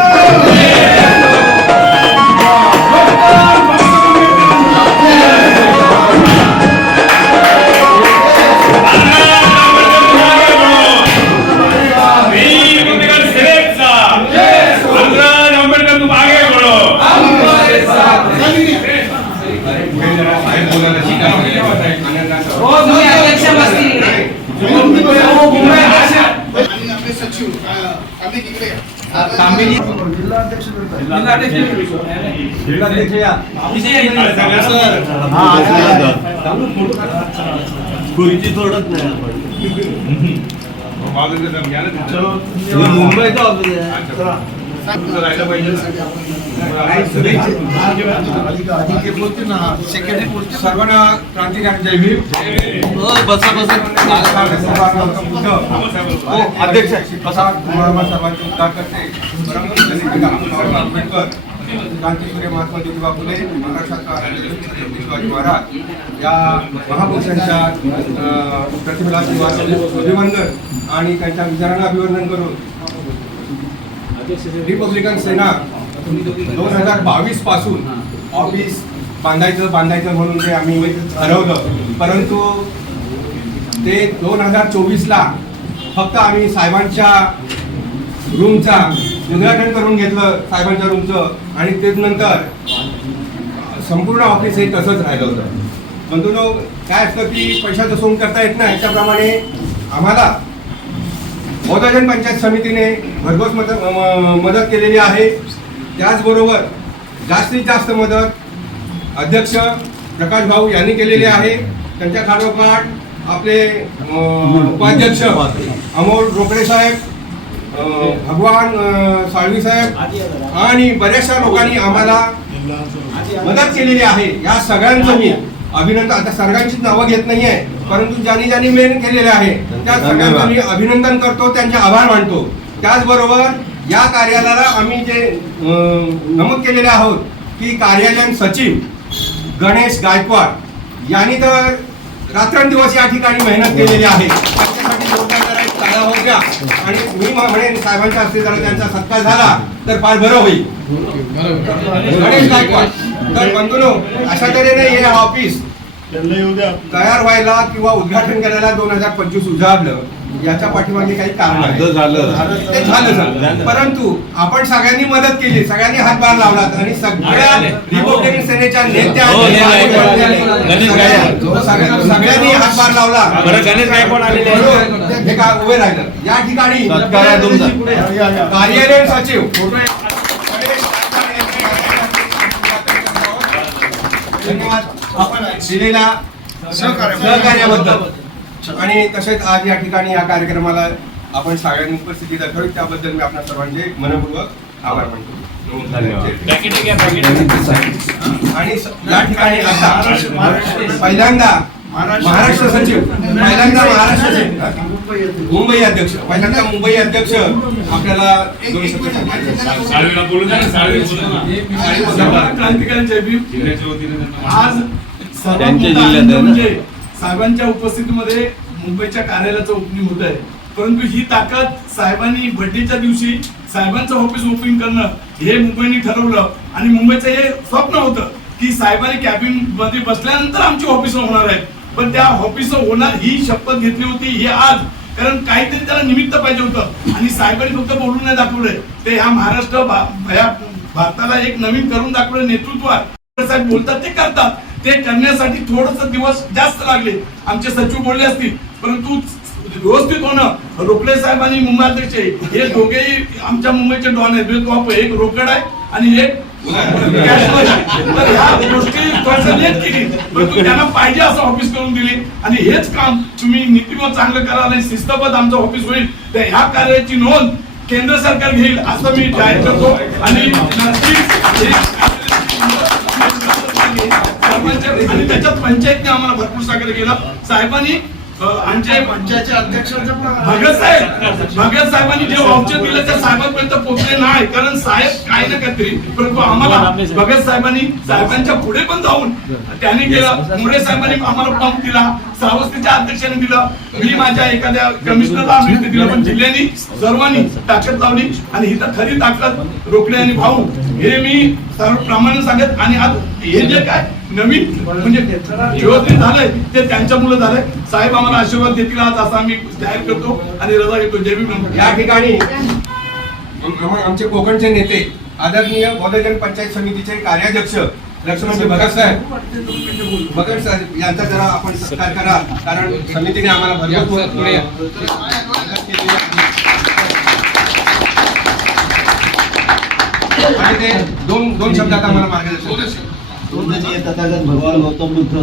Let's go! खुर्ची सोडत नाही आपण. मुंबईचा ऑफिस आहे. सर्वांना क्रांतिकारी जय भीम. हो, बसा बसा. हो, अध्यक्ष तुम्हाला सर्वांचे आंबेडकर. क्रांतीसूर्य महात्मा ज्योतिबा फुले महाराष्ट्राचा शिवाजी महाराज या महापुरुषांच्या प्रतिमेला अभिवंदन आणि त्यांच्या विचारांना अभिवंदन करून. रिपब्लिकन सेना दोन हजार बावीसपासून ऑफिस बांधायचं बांधायचं म्हणून ते आम्ही ठरवलं. परंतु ते दोन हजार चोवीसला फक्त आम्ही साहेबांच्या रूमचा उद्घाटन करून घेतलं साहेबांच्या रूमचं आणि तेच नंतर संपूर्ण ऑफिस हे तसंच राहिलं होतं. बंधूनो काय असतं की पैशाचं सोंग करता येत नाही. त्याप्रमाणे आम्हाला बहुजन पंचायत समितीने भरघोस मदत म- मदत केलेली आहे. त्याचबरोबर जास्तीत जास्त मदत अध्यक्ष प्रकाश भाऊ यांनी केलेली आहे. त्यांच्या खाडोखाठ आपले उपाध्यक्ष अमोल रोकडे साहेब भगवान साळवी साहेब आणि बऱ्याचशा लोकांनी आम्हाला मदत केलेली आहे. या सगळ्यांचं मी अभिनंदन आता सर्वांची नावं घेत नाहीये परंतु ज्यांनी ज्यांनी मेन केलेले आहे त्या सगळ्यांचं मी अभिनंदन करतो त्यांचे आभार मानतो. त्याचबरोबर या कार्यालयाला आम्ही जे नमूद केलेले आहोत की कार्यालयीन सचिव गणेश गायकवाड यांनी तर रात्रंदिवस या ठिकाणी मेहनत केलेली आहे. टाळ्या होऊ द्या आणि मी म्हणेन साहेबांच्या हस्ते जरा त्यांचा सत्कार झाला तर फार बरं होईल. गणेश गायकवाड तर बंधूनो अशा तऱ्हेने हे ऑफिस तयार व्हायला किंवा उद्घाटन करायला दोन हजार पंचवीस उजाडलं. याच्या पाठीमागे काही कारण झालं. ते झालं झालं. परंतु आपण सगळ्यांनी मदत केली सगळ्यांनी हातभार लावलात आणि सगळ्या रिपब्लिकन सेनेच्या नेत्या हो. गणेश गायकवाड. सगळ्या- सगळ्यांनी हातभार लावला. हे का उभे राहिलं? या ठिकाणी. कार्यालयीन सचिव. धन्यवाद. आपण दिलेल्या सहकार्याबद्दल. आणि तसेच आज या ठिकाणी या कार्यक्रमाला आपण सगळ्यांनी उपस्थिती दाखवली. त्याबद्दल मी आपल्या सर्वांचे मनपूर्वक आभार मानतो. आणि या ठिकाणी आता पहिल्यांदा महाराष्ट्र सचिव. पहिल्यांदा महाराष्ट्र सचिव. मुंबई अध्यक्ष. पहिल्यांदा मुंबई अध्यक्ष आपल्याला आज त्यांच्या जिल्ह्यात साहेबांच्या उपस्थितीमध्ये मुंबईच्या कार्यालयाचं ओपनिंग होत आहे. परंतु ही ताकद साहेबांनी बड्डेच्या दिवशी साहेबांचं ऑफिस ओपनिंग करणं हे मुंबईने ठरवलं आणि मुंबईचं हे स्वप्न होतं की साहेबांनी कॅबिनमध्ये बसल्यानंतर आमची ऑफिस होणार आहे. पण त्या ऑफिस होणार ही शपथ घेतली होती ही आज. कारण काहीतरी त्याला निमित्त पाहिजे होतं. आणि साहेबांनी फक्त बोलून नाही दाखवलंय. ते ह्या महाराष्ट्र भा- भारताला एक नवीन करून दाखवलं नेतृत्व साहेब बोलतात ते करतात. ते करण्यासाठी थोडस दिवस जास्त लागले. आमचे सचिव बोलले असतील परंतु व्यवस्थित होणं रोकडे साहेब आणि मुंबई अध्यक्ष हे दोघेही आमच्या मुंबईचे डॉन आहेत. एक रोकड आहे आणि एक तर ह्या गोष्टी केली परंतु त्यांना पाहिजे असं ऑफिस करून दिली. आणि हेच काम तुम्ही नीतिमत चांगलं कराल आणि शिस्तबद्ध आमचं ऑफिस होईल. तर ह्या कार्याची नोंद केंद्र सरकार घेईल असं मी जाहीर करतो. आणि नक्कीच आणि त्याच्यात पंचायतने आम्हाला भरपूर सहकार्य केलं. साहेबांनी अ, आमचे पंचायतच्या अध्यक्षांचं भगत साहेब भगत साहेबांनी जे वाउचर दिलं त्या साहेबांपर्यंत पोहोचले नाही. कारण साहेब काय ना काहीतरी. परंतु आम्हाला भगत साहेबांनी साहेबांच्या पुढे पण जाऊन त्यांनी केलं. मुंडे साहेबांनी आम्हाला पंप दिला. श्रावस्तीच्या अध्यक्षाने दिलं. मी माझ्या एखाद्या कमिशनरला आम्ही दिलं पण जिल्ह्यानी सर्वांनी ताकद लावली. आणि ही तर खरी ताकद रोखले आणि भाऊ हे मी सर्व प्रमाणे सांगत आणि आज हे जे काय नवीन म्हणजे व्यवस्थित झालंय ते त्यांच्यामुळे झालंय. साहेब आम्हाला आशीर्वाद देतील आज असं आम्ही जाहीर करतो आणि रजा घेतो. जय भीम या ठिकाणी आम- आमचे कोकणचे नेते आदरणीय बहुजन पंचायत समितीचे कार्याध्यक्ष लक्ष्मणजी भगत साहेब. भगत साहेब यांचा जरा आपण सत्कार करा कारण समितीने आम्हाला भरपूर पुढे आणि ते दोन दोन शब्दात आम्हाला मार्गदर्शन. पूजनीय तथागत भगवान गौतम बुद्ध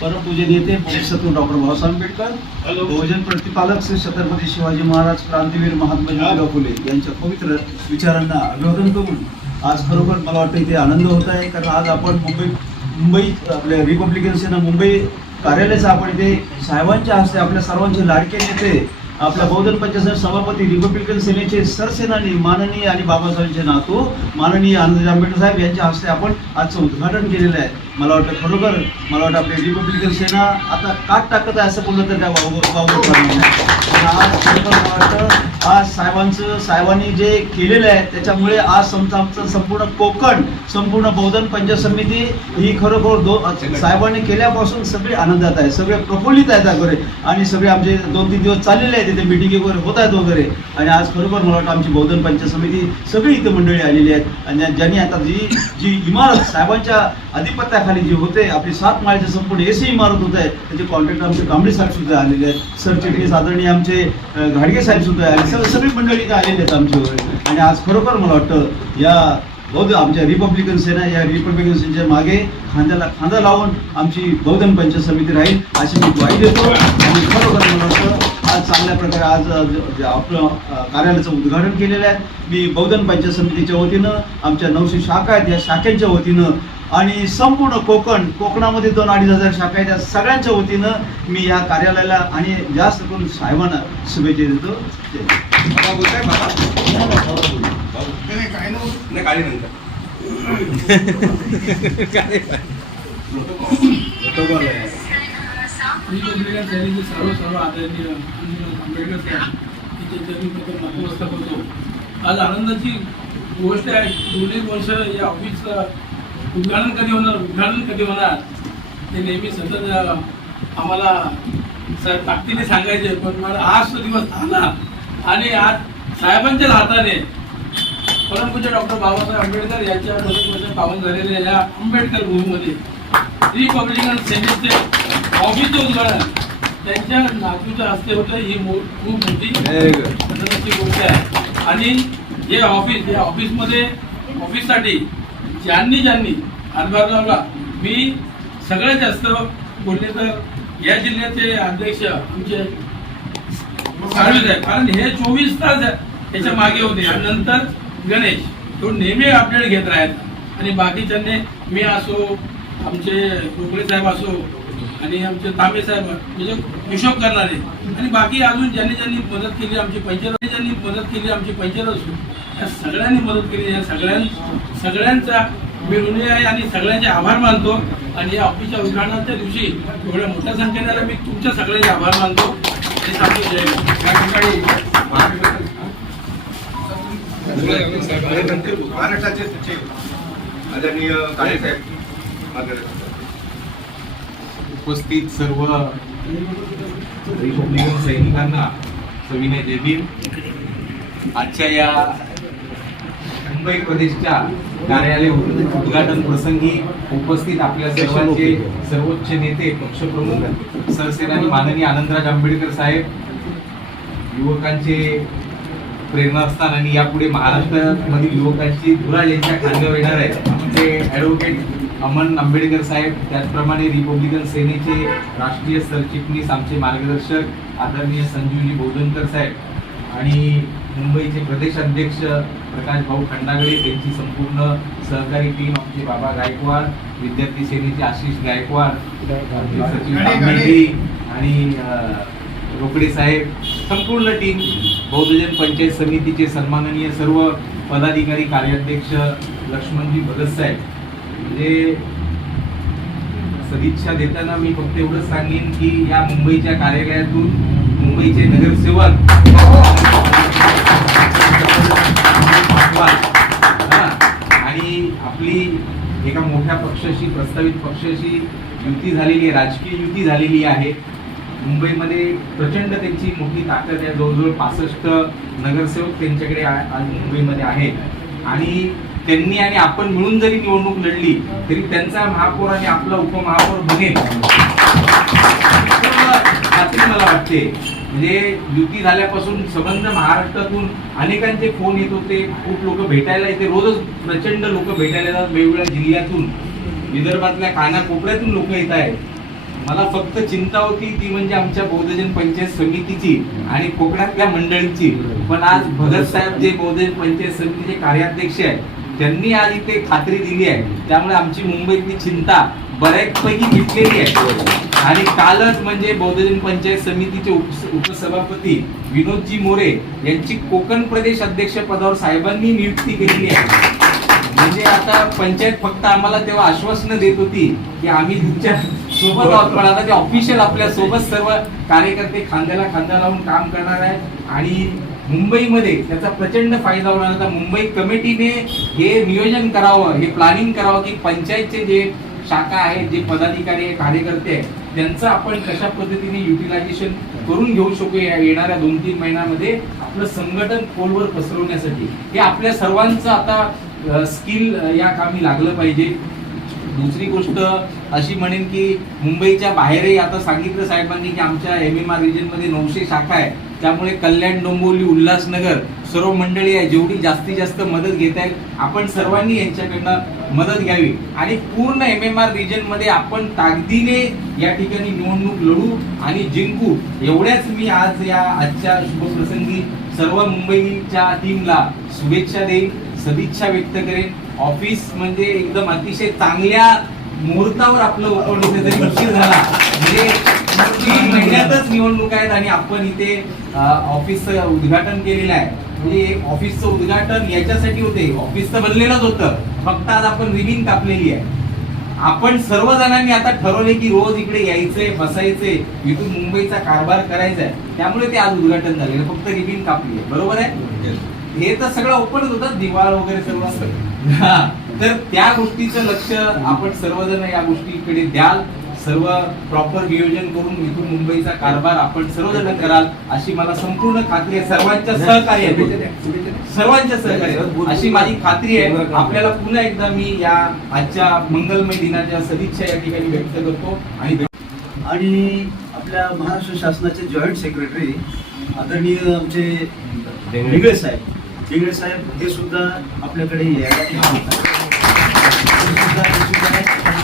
परम पूजनीय पुरुषोत्तम डॉक्टर बाबासाहेब आंबेडकर बहुजन प्रतिपालक श्री छत्रपती शिवाजी महाराज क्रांतीवीर महात्मा ज्योतिराव फुले यांच्या पवित्र विचारांना अभिवादन करून आज खरोखर मला वाटतं इथे आनंद होत आहे. कारण आज आपण मुंबई मुंबई आपल्या रिपब्लिकन सेना मुंबई कार्यालयाचा आपण इथे साहेबांच्या हस्ते आपल्या सर्वांचे लाडके नेते आपल्या बहुजन पंचायत सभापती रिपब्लिकन सेनेचे सरसेनानी माननीय आणि बाबासाहेबांचे नातू माननीय आनंद आंबेडकर साहेब यांच्या हस्ते आपण आजचं उद्घाटन केलेलं आहे. मला वाटतं खरोखर मला वाटतं आपली रिपब्लिकन सेना आता काट टाकत आहे असं बोललं तर काय वावगं नाही. आज खरोखर मला वाटतं आज साहेबांचं साहेबांनी जे केलेलं आहे त्याच्यामुळे आज समजा आमचं संपूर्ण कोकण संपूर्ण बहुजन पंचायत समिती ही खरोखर दो साहेबांनी केल्यापासून सगळे आनंदात आहे सगळे प्रफुल्लित आहेत वगैरे आणि सगळे आमचे दोन तीन दिवस चाललेले आहेत तिथे मिटिंग वगैरे होत आहेत वगैरे. आणि आज खरोखर मला वाटतं आमची बहुजन पंचायत समिती सगळी इथे मंडळी आलेली आहेत. आणि ज्यांनी आता जी जी इमारत साहेबांच्या अधिपत्या खाली जे होते आपली सात माळ्याची संपूर्ण एसी इमारत होत आहे त्याचे कॉन्ट्रॅक्टर आमचे कांबळे साहेब सुद्धा आलेले आहेत. सरचिटणीस आदरणीय आमचे घाडगे साहेब सुद्धा आले सगळे सगळी मंडळी आलेले आहेत आमच्यावर. आणि आज खरोखर मला वाटतं या बौद्ध आमच्या रिपब्लिकन सेना या रिपब्लिकन सेनेच्या मागे खांद्याला खांदा लावून आमची बहुजन पंचायत समिती राहील अशी मी ग्वाही देतो. आणि खरोखर मला वाटतं आज चांगल्या प्रकारे आज आपलं कार्यालयाचं उद्घाटन केलेलं आहे. मी बहुजन पंचायत समितीच्या वतीनं आमच्या नऊशे शाखा आहेत या शाखेंच्या वतीनं आणि संपूर्ण कोकण कोकणामध्ये दोन अडीच हजार शाखा आहेत. या सगळ्यांच्या वतीनं मी या कार्यालयाला आणि जास्त करून साहेबांना शुभेच्छा देतो. सर्व सर्व आदरणीय आंबेडकर साहेब नतमस्तक होतो आज आनंदाची गोष्ट आहे. दोन एक वर्ष या ऑफिसचं उद्घाटन कधी होणार? उद्घाटन कधी होणार? ते नेहमी सतत आम्हाला स- ताकदीने सांगायचे पण मला आज तो दिवस आला आणि आज साहेबांच्याच हाताने परमपूज्य डॉक्टर बाबासाहेब आंबेडकर यांच्या वर्ष पावन झालेल्या या आंबेडकर भूमीमध्ये रिपब्लिकन सेनेचे ऑफिसचं उद्घाटन त्यांच्या नातूच्या हस्ते होतं. ही मो- खूप मोठी आनंदाची गोष्ट आहे. आणि हे ऑफिस या ऑफिसमध्ये ऑफिससाठी ज्यांनी ज्यांनी हातभार लावला मी सगळ्यात जास्त बोलले तर या जिल्ह्याचे अध्यक्ष आमचे साळवे साहेब. कारण हे चोवीस तास त्याच्यामागे होते. आणि नंतर गणेश तो नेहमी अपडेट घेत राहत. आणि बाकीच्यांनी मी असो आमचे गोखले साहेब असो आणि आमचे तांबे साहेब म्हणजे हिशोब करणारे. आणि बाकी अजून ज्यांनी ज्यांनी मदत केली आमची पंचायत ज्यांनी मदत केली आमची पंचायत असो या सगळ्यांनी मदत केली या सगळ्यां सगळ्यांचा मी ऋणी आहे आणि सगळ्यांचे आभार मानतो. आणि या ऑफिसच्या उद्घाटनाच्या दिवशी एवढ्या मोठ्या संख्येने आल्या, मी तुमच्या सगळ्यांचे आभार मानतो. हे सांगतो जय या ठिकाणी महाराष्ट्राचे सचिव आदरणीय काळेसाहेब उपस्थित सर्व सैनिकांना सविनय देवी आजच्या या मुंबई प्रदेशच्या कार्यालय उद्घाटन प्रसंगी उपस्थित आपल्या सर्वांचे सर्वोच्च नेते पक्षप्रमुख सरसेनानी माननीय आनंदराज आंबेडकर साहेब युवकांचे प्रेरणास्थान आणि यापुढे महाराष्ट्रामधील युवकांची धुरा यांच्या खांद्यावर येणार आहे ते ॲडव्होकेट अमन आंबेडकर साहेब त्याचप्रमाणे रिपब्लिकन सेनेचे राष्ट्रीय सरचिटणीस आमचे मार्गदर्शक आदरणीय संजीवजी बोधनकर साहेब आणि मुंबईचे प्रदेश अध्यक्ष प्रकाश भाऊ खंडागळे त्यांची संपूर्ण सहकारी टीम आमचे बाबा गायकवाड विद्यार्थी सेनेचे आशिष गायकवाड तांबेजी आणि रोकडे साहेब संपूर्ण टीम बौद्धजन पंचायत समितीचे सन्माननीय सर्व पदाधिकारी कार्याध्यक्ष लक्ष्मणजी भगत साहेब. म्हणजे सदिच्छा देताना मी फक्त एवढंच सांगेन की या मुंबईच्या कार्यालयातून मुंबईचे नगरसेवक आणि आपली एका मोठ्या पक्षाशी प्रस्तावित पक्षाशी युती झालेली आहे राजकीय युती झालेली आहे. मुंबईमध्ये प्रचंड त्यांची मोठी ताकद आहे. जवळजवळ पासष्ट नगरसेवक त्यांच्याकडे आज मुंबईमध्ये आहेत. आणि त्यांनी आणि आपण मिळून जरी निवडणूक लढली तरी त्यांचा महापौर आणि आपला उपमहापौर बनेल. मला वाटते म्हणजे युती झाल्यापासून संबंध महाराष्ट्रातून अनेकांचे फोन येत होते. खूप लोक भेटायला येते. रोजच प्रचंड लोक भेटायला येतात वेगवेगळ्या जिल्ह्यातून. विदर्भातल्या कानाकोपऱ्यातून लोक येत आहेत. मला फक्त चिंता होती ती म्हणजे आमच्या बौद्धजन पंचायत समितीची आणि कोकणातल्या मंडळींची. पण आज भगत साहेब जे बौद्धजन पंचायत समितीचे कार्याध्यक्ष आहेत त्यांनी आज इथे खात्री दिली आहे. त्यामुळे आमची मुंबईतली चिंता बऱ्याचपैकी मिटलेली आहे. आणि कालच म्हणजे बौद्धजन पंचायत समितीचे उप- उपसभापती विनोदजी मोरे यांची कोकण प्रदेश अध्यक्ष पदावर साहेबांनी नियुक्ती केलेली आहे. म्हणजे आता पंचायत फक्त आम्हाला तेव्हा आश्वासनं देत होती की आम्ही तुमच्यासोबत आहोत पण आता ते ऑफिशियल आपल्यासोबत सर्व कार्यकर्ते खांद्याला खांदा लावून काम करणार आहेत. आणि मुंबईमध्ये त्याचा प्रचंड फायदा होणार आता मुंबई कमिटीने हे नियोजन करावं हे प्लॅनिंग करावं की पंचायतचे जे शाखा आहेत जे पदाधिकारी आहे कार्यकर्ते आहेत त्यांचं आपण कशा पद्धतीने युटिलायझेशन करून घेऊ शकू या येणाऱ्या दोन तीन महिन्यामध्ये आपलं संघटन खोलवर पसरवण्यासाठी? हे आपल्या सर्वांचं आता स्किल या कामी लागलं पाहिजे. दुसरी गोष्ट अशी म्हणेन की मुंबईच्या बाहेरही आता सांगितलं साहेबांनी की आमच्या एम एम आर रिजनमध्ये नऊशे शाखा आहे. त्यामुळे कल्याण डोंबिवली उल्हासनगर सर्व मंडळी आहे जेवढी जास्तीत जास्त मदत घेत आहेत आपण सर्वांनी यांच्याकडनं मदत घ्यावी. आणि पूर्ण एम एम आर रिजनमध्ये आपण ताकदीने या ठिकाणी निवडणूक लढू आणि जिंकू. एवढ्याच मी आज या आजच्या शुभप्रसंगी सर्व मुंबईच्या टीमला शुभेच्छा देईन सदिच्छा व्यक्त करेन. ऑफिस म्हणजे एकदम अतिशय चांगल्या मुहूर्तावर आपलं जरी उशीर झाला. म्हणजे तीन महिन्यातच निवडणूक आहेत आणि आपण इथे ऑफिसचं उद्घाटन केलेलं आहे. म्हणजे ऑफिसचं उद्घाटन याच्यासाठी होते. ऑफिस तर बनलेलंच होतं. फक्त आज आपण रिबिन कापलेली आहे. आपण सर्वजणांनी आता ठरवले की रोज इकडे यायचंय बसायचंय. इथून मुंबईचा कारभार करायचा आहे त्यामुळे ते आज उद्घाटन झालेलं फक्त रिबिन कापली आहे. बरोबर आहे? हे तर सगळं ओपनच होतं. दिवाळ वगैरे सर्व. तर त्या गोष्टीचं लक्ष आपण सर्वजण या गोष्टीकडे द्याल. सर्व प्रॉपर नियोजन करून इथून मुंबईचा कारभार आपण सर्वजण कराल अशी मला संपूर्ण खात्री आहे. सर्वांच्या सहकार्य सर्वांच्या सहकार्य अशी माझी खात्री आहे. आपल्याला पुन्हा एकदा मी या आजच्या मंगलमय दिनाच्या सदिच्छा या ठिकाणी व्यक्त करतो. आणि आणि आपल्या महाराष्ट्र शासनाचे जॉईंट सेक्रेटरी आदरणीय आमचे साहेब ढिगळे साहेब हे सुद्धा आपल्याकडे यायला हे हे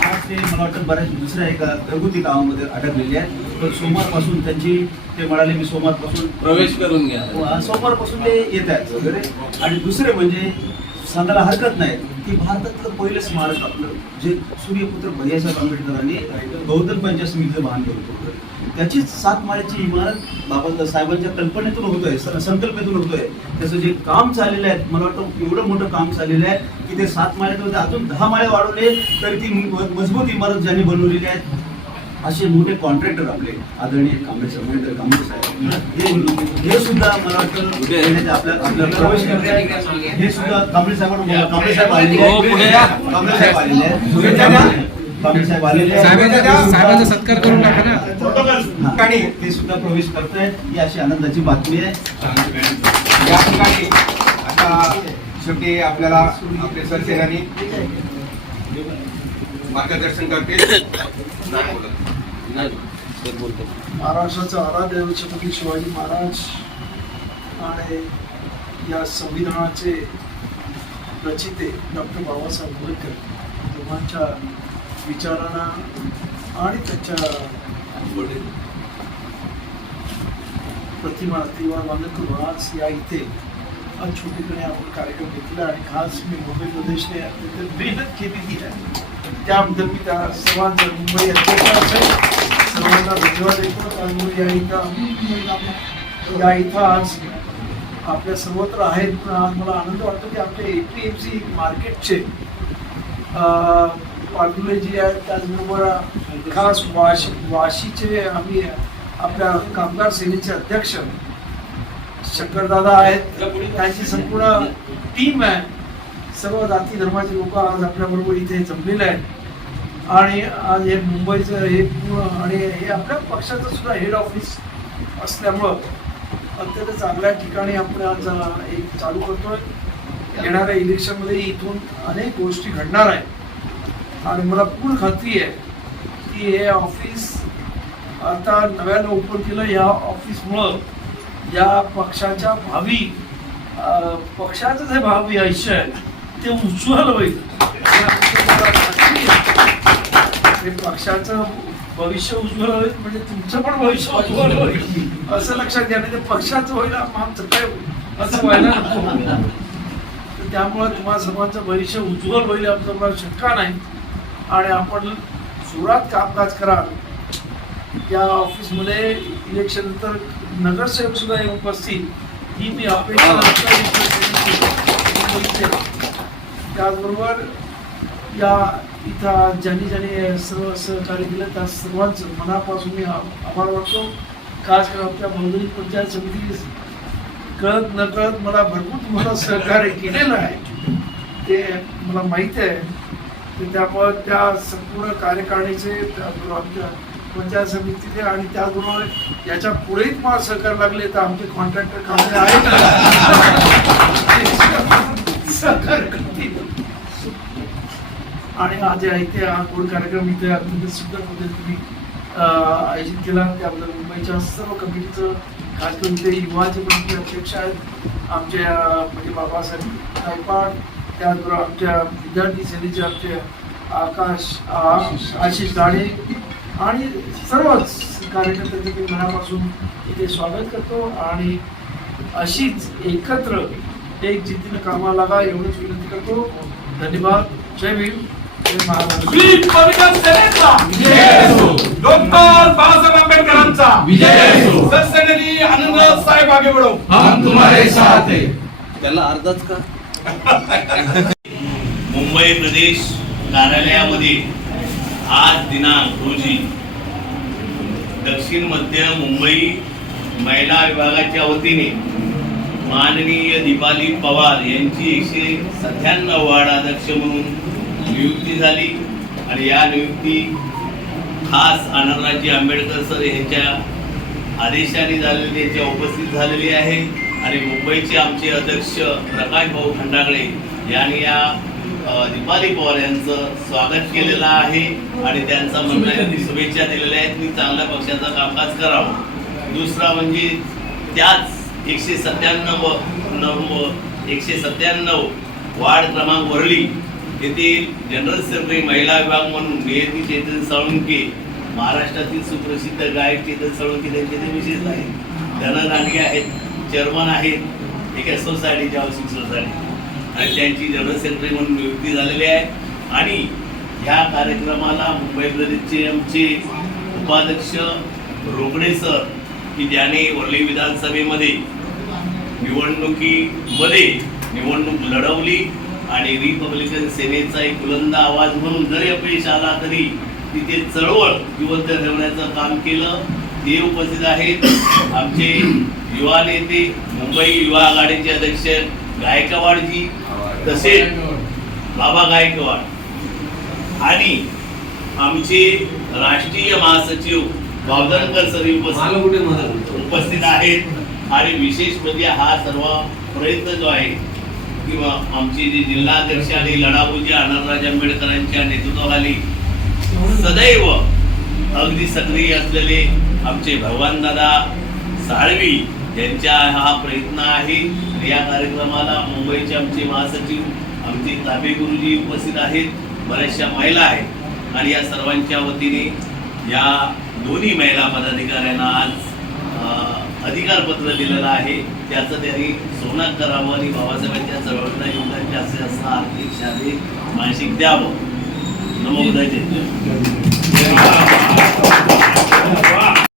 आज ते मला वाटतं बऱ्याच दुसऱ्या एका घरगुती कामामध्ये अडकलेले आहेत. पण सोमवारपासून त्यांची ते म्हणाले मी सोमवारपासून प्रवेश करून घ्या. व सोमवारपासून ते येत आहेत वगैरे. आणि दुसरे म्हणजे सांगायला हरकत नाही की भारतातलं पहिलं स्मारक आपलं जे सूर्यपुत्र भैयासाहेब आंबेडकरांनी बौद्ध पंचायत समितीचं बांधलं होतं. त्याची सात माळ्याची इमारत बाबा साहेबांच्या कल्पनेतून होतोय स- संकल्पनेतून होतोय. त्याचं जे काम चाललेलं आहे मला वाटतं एवढं मोठं काम चाललेलं आहे की ते सात माळ्यात अजून दहा माळे वाढवले तरी ती मजबूत इमारत ज्यांनी बनवलेली आहे असे मोठे कॉन्ट्रॅक्टर आपले आदरणीय कांबळे साहेब महेंद्र कांबळे साहेब. हे सुद्धा मला वाटतं आपल्या प्रवेश हे सुद्धा कांबळे साहेबांना बोला कांबळे साहेब आलेले. आहेत. कांबळे साहेब आलेले आहेत. साहेब आलेले आहेत. साहेबांचा सत्कार करून टाका ना हा. आणि ते सुद्धा प्रवेश करतायत ही अशी आनंदाची बातमी आहे या ठिकाणी आता शेवटी आपल्याला आपले सरसेनानी मार्गदर्शन करतील महाराष्ट्राचा आराध्य छत्रपती शिवाजी महाराज आणि या संविधानाचे रचिते डॉक्टर बाबासाहेब आंबेडकर दोघांच्या विचारांना आणि त्याच्या वडील. प्रतिमा किंवा मान्य करून आज या इथे आज छोटीकडे आपण कार्यक्रम घेतला आणि खास मी मुंबई प्रदेशने अत्यंत मेहनत केलेली आहे. त्याबद्दल मी त्या सर्वांचा मुंबई अध्यक्ष असेल. सर्वांना धन्यवाद देतो. त्यामुळे या इथं या इथं आज आपल्या सर्वत्र आहेत. पण आज मला आनंद वाटतो की आपले ए पी एम सी मार्केटचे पाटुले जी आहेत त्याचबरोबर खास वाशी वाशीचे आम्ही आपल्या कामगार सेनेचे अध्यक्ष शंकरदादा आहेत. त्यांची संपूर्ण टीम आहे. सर्व जाती धर्माचे लोक आज आपल्याबरोबर इथे जमलेले आहेत. आणि आज हे मुंबईचं हे पूर्ण आणि हे आपल्या पक्षाचं सुद्धा हेड ऑफिस असल्यामुळं अत्यंत चांगल्या ठिकाणी आपण आज एक चालू करतोय. येणाऱ्या इलेक्शनमध्ये इथून अनेक गोष्टी घडणार आहेत. आणि मला पूर्ण खात्री आहे की हे ऑफिस आता नव्यानं ओपन केलं या ऑफिसमुळं या पक्षाच्या भावी पक्षाचं जे भावी आयुष्य आहे ते उज्ज्वल होईल. हे पक्षाचं भविष्य उज्ज्वल होईल म्हणजे तुमचं पण भविष्य उज्ज्वल होईल. असं लक्षात घ्या नाही ते पक्षाचं होईल आमचं काय होईल? असं व्हायला त्यामुळे तुम्हा सर्वांचं भविष्य उज्ज्वल होईल आमचं मला शंका नाही. आणि आपण जोरात कामकाज कराल. या ऑफिसमध्ये इलेक्शन नंतर नगरसेवक सुद्धा येऊन उपस्थित. ही मी अपेक्षा त्याचबरोबर या इथं ज्यांनी ज्यांनी सर्व सहकार्य केलं त्या सर्वांचं मनापासून मी आभार वाटतो खास करून आमच्या मौदरी पंचायत समिती कळत न कळत मला भरपूर तुम्हाला सहकार्य केलेलं आहे. ते मला माहीत आहे. तर त्यामुळे त्या संपूर्ण कार्यकारिणीचे आमच्या पंचायत समितीचे आणि त्याचबरोबर याच्या पुढेही मला सहकार्य लागले तर आमचे कॉन्ट्रॅक्टर कामे आहेत. सहकार्य करतील. आणि आज इथे हा गोड कार्यक्रम इथे अत्यंत सुंदर पद्धतीने आयोजित केला. त्याबद्दल मुंबईच्या सर्व कमिटीचं करून इथे युवाचे पण इथे अध्यक्ष आहेत. आमचे अं, म्हणजे बाबासाहेब गायकवाड त्याचबरोबर आमच्या विद्यार्थी सेनेचे आमचे आकाश आशिष. गाडे आणि सर्वच कार्यकर्त्यांचे मी मनापासून इथे स्वागत करतो. आणि अशीच एकत्र एक जिद्दीनं कामाला लागा एवढीच विनंती करतो. धन्यवाद. जय भीम. जय महाराष्ट्र वीर पदकर सेनेचा डॉक्टर बाबासाहेब आंबेडकरांचा. सत्संगनी आनंदराव साहेब आगे बढो हम तुम्हारे साथ है. त्याला अर्धाच का? मुंबई प्रदेश कार्यालयामध्ये आज दिनांक रोजी दक्षिण मध्य मुंबई महिला विभागाच्या वतीने माननीय दीपाली पवार यांची एकशे सत्त्याण्णव वार्ड अध्यक्ष म्हणून नियुक्ती झाली आणि या नियुक्ती खास आनंदराजी आंबेडकर सर यांच्या आदेशाने झालेली यांच्या उपस्थित झालेली आहे. आणि मुंबईचे आमचे अध्यक्ष प्रकाश भाऊ खंडागळे यांनी या दीपाली पवार यांचं स्वागत केलेलं आहे आणि त्यांचा म्हणणं शुभेच्छा दिलेल्या आहेत. की चांगल्या पक्षाचं कामकाज करावं. दुसरा म्हणजे त्याच एकशे सत्त्याण्णव नव एकशे सत्त्याण्णव वार्ड क्रमांक वरळी येथे जनरल सेक्रेटरी महिला विभाग म्हणून नियती चेतन साळुंके महाराष्ट्रातील सुप्रसिद्ध गायक चेतन साळुंके त्यांचे ते विशेष आहेत. धन दांडगे आहेत चेअरमन आहेत. एका सोसायटीच्या हाऊसिंग सोसायटी. आणि त्यांची जनरल सेक्रेटरी म्हणून नियुक्ती झालेली आहे. आणि ह्या कार्यक्रमाला मुंबई प्रदेशचे आमचे उपाध्यक्ष रोकडे सर की ज्याने वर्ली विधानसभेमध्ये निवडणुकीमध्ये निवडणूक लढवली. आणि रिपब्लिकन सेनेचा एक बुलंद आवाज म्हणून जरी अपयश आला तरी तिथे चळवळ जिवंत ठेवण्याचं काम केलं. ते उपस्थित आहेत. आमचे युवा नेते मुंबई युवा आघाडीचे अध्यक्ष गायकवाडजी तसेच बाबा गायकवाड आणि आमचे राष्ट्रीय महासचिव बावधनकर सर उपस्थित उपस्थित आहेत. आणि विशेष म्हणजे हा सर्व प्रयत्न जो आहे किंवा आमची जी जिल्हाध्यक्ष आणि लढाऊजी अनंतराज आंबेडकरांच्या नेतृत्वाखाली सदैव अगदी सक्रिय असलेले आमचे भगवान दादा साळवी यांच्या हा प्रयत्न आहे. या कार्यक्रमाला मुंबईचे आमचे महासचिव आमचे ताबे गुरुजी उपस्थित आहेत. बऱ्याचशा महिला आहेत. आणि या सर्वांच्या वतीने या दोन्ही महिला पदाधिकाऱ्यांना आज अधिकारपत्र दिलेलं आहे. त्याचं त्यांनी सोना करावं आणि बाबासाहेबांच्या चळवळीला योगदान जास्तीत जास्त आर्थिक शारीरिक मानसिक द्यावं. नमो वा